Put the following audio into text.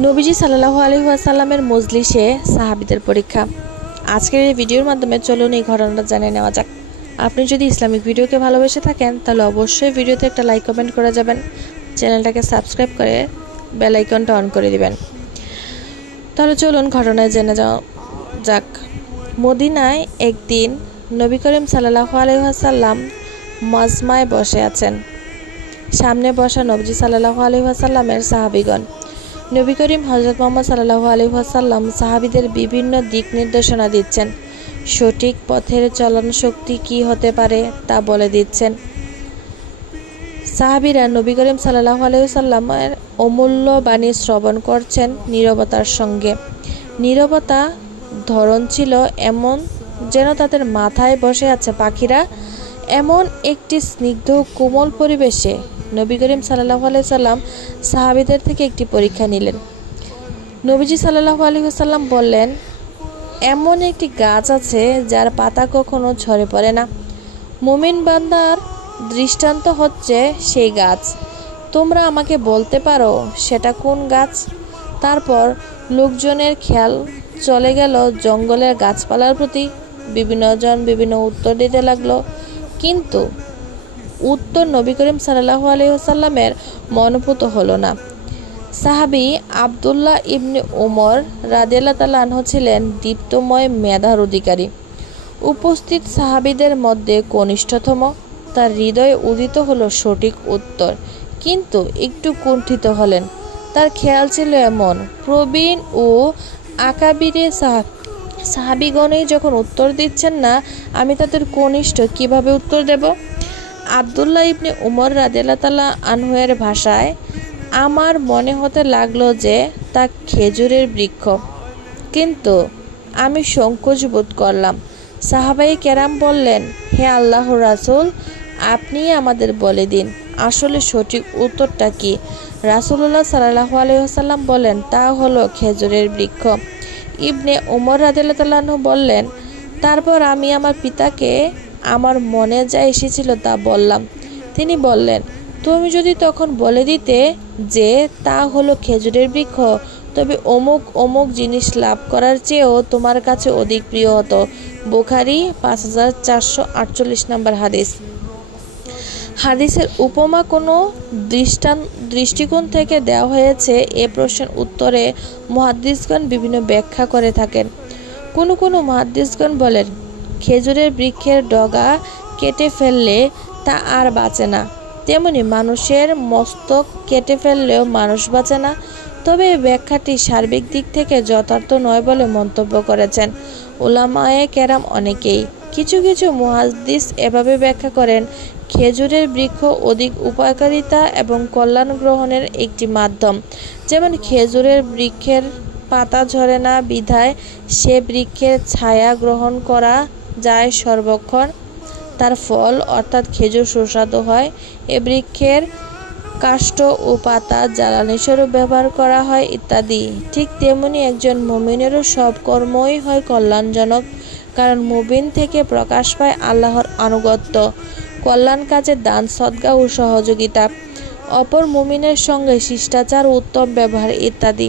নবীজি সাল্লাল্লাহু আলাইহি ওয়াসাল্লামের মজলিসে সাহাবীদের পরীক্ষা। আজকের এই ভিডিওর মাধ্যমে চলুন এই ঘটনাটা জেনে নেওয়া যাক। আপনি যদি ইসলামিক ভিডিওকে ভালোবেসে থাকেন তাহলে অবশ্যই ভিডিওতে একটা লাইক কমেন্ট করে যাবেন, চ্যানেলটাকে সাবস্ক্রাইব করে বেল আইকনটা অন করে দিবেন। তাহলে চলুন ঘটনায় জেনে যাওয়া যাক। মদিনায় একদিন নবী করিম সাল্লাল্লাহু আলাইহি ওয়াসাল্লাম মাজমায় বসে আছেন। সামনে বসা নবীজি সাল্লাল্লাহু আলাইহি ওয়াসাল্লামের সাহাবীগণ। নবী করিম হযরত মুহাম্মদ সাল্লাল্লাহু আলাইহি ওয়াসাল্লাম সাহাবীদের বিভিন্ন দিক নির্দেশনা দিচ্ছেন। সঠিক পথের চলন শক্তি কি হতে পারে তা বলে দিচ্ছেন। সাহাবীরা নবী করিম সাল্লাল্লাহু আলাইহি ওয়াসাল্লামের অমূল্য বাণী শ্রবণ করছেন নীরবতার সঙ্গে। নীরবতা ধরন ছিল এমন যেন তাদের মাথায় বসে আছে পাখিরা। এমন একটি স্নিগ্ধ কোমল পরিবেশে নবী করিম সাল্লাল্লাহু আলাইহি ওয়াসাল্লাম সাহাবীদের থেকে একটি পরীক্ষা নিলেন। নবীজি সাল্লাল্লাহু আলাইহি ওয়াসাল্লাম বললেন, এমন একটি গাছ আছে যার পাতা কখনো ঝরে পড়ে না। মুমিন বান্দার দৃষ্টান্ত হচ্ছে সেই গাছ। তোমরা আমাকে বলতে পারো সেটা কোন গাছ? তারপর লোকজনের খেয়াল চলে গেল জঙ্গলের গাছপালার প্রতি। বিভিন্নজন বিভিন্ন উত্তর দিতে লাগলো, কিন্তু উত্তর নবী করিম সাল্লাল্লাহু আলাইহি ওয়াসাল্লামের মনোপুত হলো না। সাহাবী আব্দুল্লাহ ইবনে উমর রাদিয়াল্লাহু তাআলা আনহু ছিলেন দীপ্তময় মেধার অধিকারী। উপস্থিত সাহাবীদের মধ্যে কনিষ্ঠতম। তার হৃদয়ে উদিত হলো সঠিক উত্তর, কিন্তু একটু কুণ্ঠিত হলেন। তার খেয়াল ছিল এমন, প্রবীণ ও আকাবিরে সাহাবীগণই যখন উত্তর দিচ্ছেন না, আমি তাদের কনিষ্ঠ কিভাবে উত্তর দেব? আব্দুল্লাহ ইবনে উমর রাদিয়াল্লাহু তাআলা আনহুয়ের ভাষায়, আমার মনে হতে লাগলো যে তা খেজুরের বৃক্ষ, কিন্তু আমি সংকোচ বোধ করলাম। সাহাবায়ে কেরাম বললেন, হে আল্লাহর রাসূল, আপনি আমাদের বলে দিন আসলে সঠিক উত্তরটা কি? রাসূলুল্লাহ সাল্লাল্লাহু আলাইহি ওয়াসাল্লাম বলেন, তা হলো খেজুরের বৃক্ষ। ইবনে উমর রাদিয়াল্লাহু তাআলা আনহু বললেন, তারপর আমি আমার পিতাকে আমার মনে যা এসেছিল তা বললাম। তিনি বললেন, তুমি যদি তখন বলে দিতে যে তা হলো খেজুরের বৃক্ষ, তবে অমুক অমুক জিনিস লাভ করার চেয়েও তোমার কাছে অধিক প্রিয় হতো। বুখারী 5448 নম্বর হাদিস। হাদিসের উপমা কোনো দৃষ্টিকোণ থেকে দেওয়া হয়েছে। এ প্রশ্নের উত্তরে মুহাদ্দিসগণ বিভিন্ন ব্যাখ্যা করে থাকেন। কোনো মুহাদ্দিসগণ বলেন, খেজুরের বৃক্ষের ডগা কেটে ফেললে তা আর বাঁচে না, তেমনি মানুষের মস্তক কেটে ফেললেও মানুষ বাঁচে না। তবে এই ব্যাখ্যাটি সার্বিক দিক থেকে যথার্থ নয় বলে মন্তব্য করেছেন উলামায়ে কেরাম অনেকেই। কিছু মুহাদ্দিস এভাবে ব্যাখ্যা করেন, খেজুরের বৃক্ষ অধিক উপকারিতা এবং কল্যাণ গ্রহণের একটি মাধ্যম। যেমন খেজুরের বৃক্ষের পাতা ঝরে না বিধায় সে বৃক্ষের ছায়া গ্রহণ করা যায় সর্বক্ষণ। তার ফল অর্থাৎ খেজুর সুস্বাদু হয়। এ বৃক্ষের কাষ্ঠ ও পাতা জ্বালানি স্বরূপ ব্যবহার করা হয় ইত্যাদি। ঠিক তেমনি একজন মুমিনেরও সব কর্মই হয় কল্যাণজনক, কারণ মুমিন থেকে প্রকাশ পায় আল্লাহর আনুগত্য, কল্যাণ কাজে দান সদকা ও সহযোগিতা, অপর মুমিনের সঙ্গে শিষ্টাচার ও উত্তম ব্যবহার ইত্যাদি।